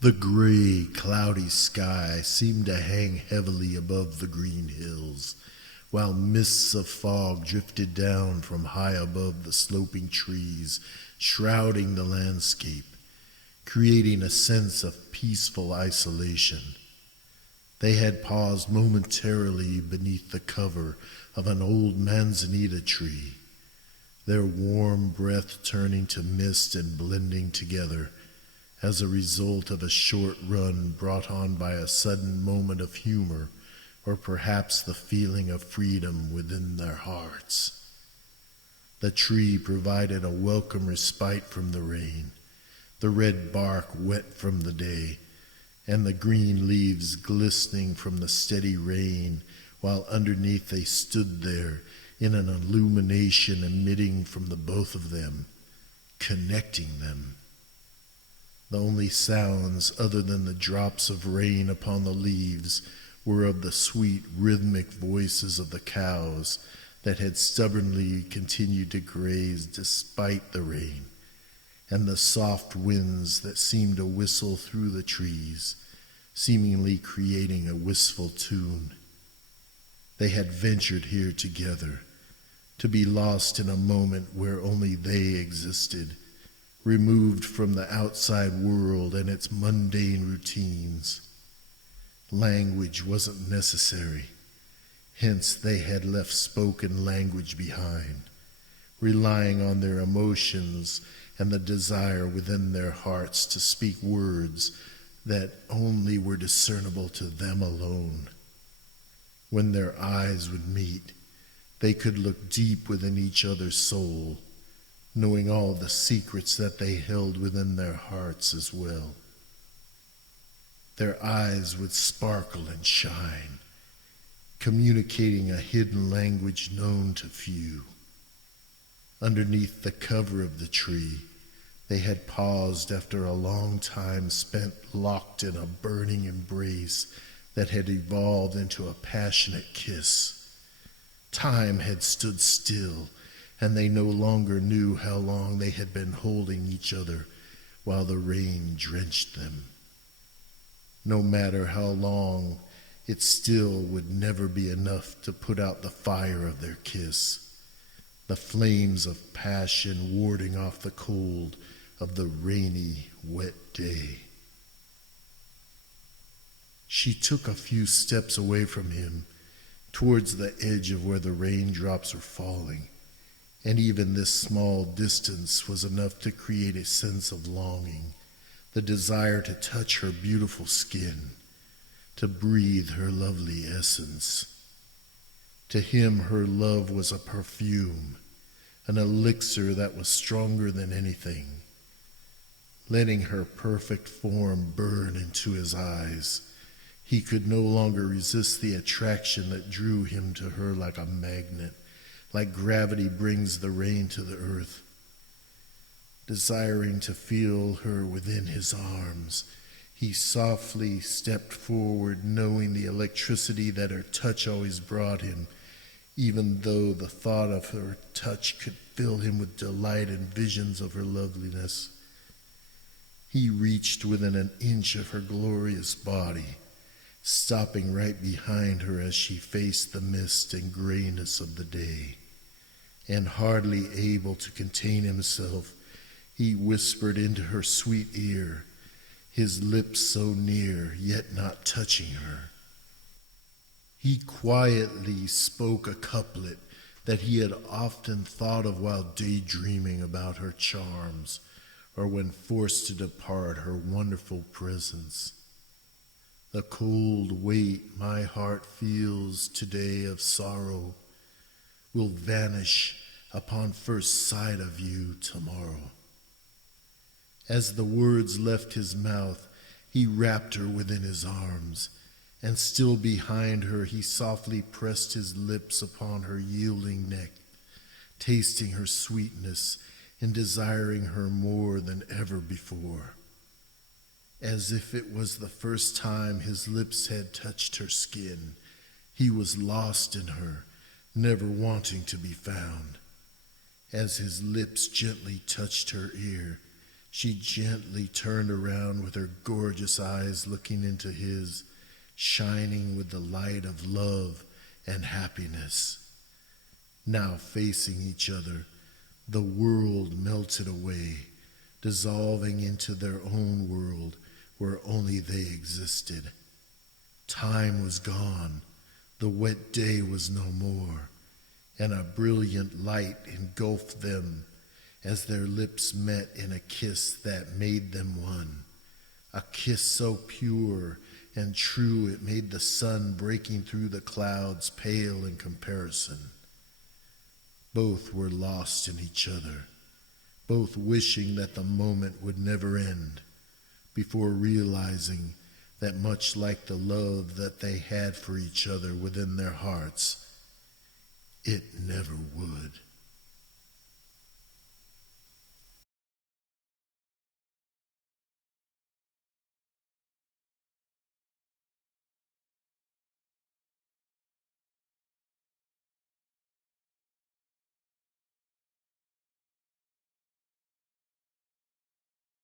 The gray, cloudy sky seemed to hang heavily above the green hills, while mists of fog drifted down from high above the sloping trees, shrouding the landscape, creating a sense of peaceful isolation. They had paused momentarily beneath the cover of an old manzanita tree, their warm breath turning to mist and blending together as a result of a short run brought on by a sudden moment of humor or perhaps the feeling of freedom within their hearts. The tree provided a welcome respite from the rain, the red bark wet from the day, and the green leaves glistening from the steady rain, while underneath they stood there in an illumination emitting from the both of them, connecting them. The only sounds other than the drops of rain upon the leaves were of the sweet rhythmic voices of the cows that had stubbornly continued to graze despite the rain, and the soft winds that seemed to whistle through the trees, seemingly creating a wistful tune. They had ventured here together, to be lost in a moment where only they existed, removed from the outside world and its mundane routines. Language wasn't necessary, hence they had left spoken language behind, relying on their emotions and the desire within their hearts to speak words that only were discernible to them alone. When their eyes would meet, they could look deep within each other's soul, knowing all the secrets that they held within their hearts as well. Their eyes would sparkle and shine, communicating a hidden language known to few. Underneath the cover of the tree, they had paused after a long time spent locked in a burning embrace that had evolved into a passionate kiss. Time had stood still, and they no longer knew how long they had been holding each other while the rain drenched them. No matter how long, it still would never be enough to put out the fire of their kiss, the flames of passion warding off the cold of the rainy, wet day. She took a few steps away from him, towards the edge of where the raindrops were falling, and even this small distance was enough to create a sense of longing, the desire to touch her beautiful skin, to breathe her lovely essence. To him, her love was a perfume, an elixir that was stronger than anything, letting her perfect form burn into his eyes. He could no longer resist the attraction that drew him to her like a magnet, like gravity brings the rain to the earth. Desiring to feel her within his arms, he softly stepped forward, knowing the electricity that her touch always brought him, even though the thought of her touch could fill him with delight and visions of her loveliness. He reached within an inch of her glorious body, stopping right behind her as she faced the mist and grayness of the day, and hardly able to contain himself, he whispered into her sweet ear, his lips so near, yet not touching her. He quietly spoke a couplet that he had often thought of while daydreaming about her charms, or when forced to depart her wonderful presence. The cold weight my heart feels today of sorrow will vanish upon first sight of you tomorrow. As the words left his mouth, he wrapped her within his arms, and still behind her he softly pressed his lips upon her yielding neck, tasting her sweetness and desiring her more than ever before. As if it was the first time his lips had touched her skin, He was lost in her, never wanting to be found. As his lips gently touched her ear, she gently turned around with her gorgeous eyes looking into his, shining with the light of love and happiness. Now facing each other, the world melted away, dissolving into their own world where only they existed. Time was gone, the wet day was no more, and a brilliant light engulfed them as their lips met in a kiss that made them one, a kiss so pure and true it made the sun breaking through the clouds pale in comparison. Both were lost in each other, both wishing that the moment would never end, before realizing that much like the love that they had for each other within their hearts, it never would.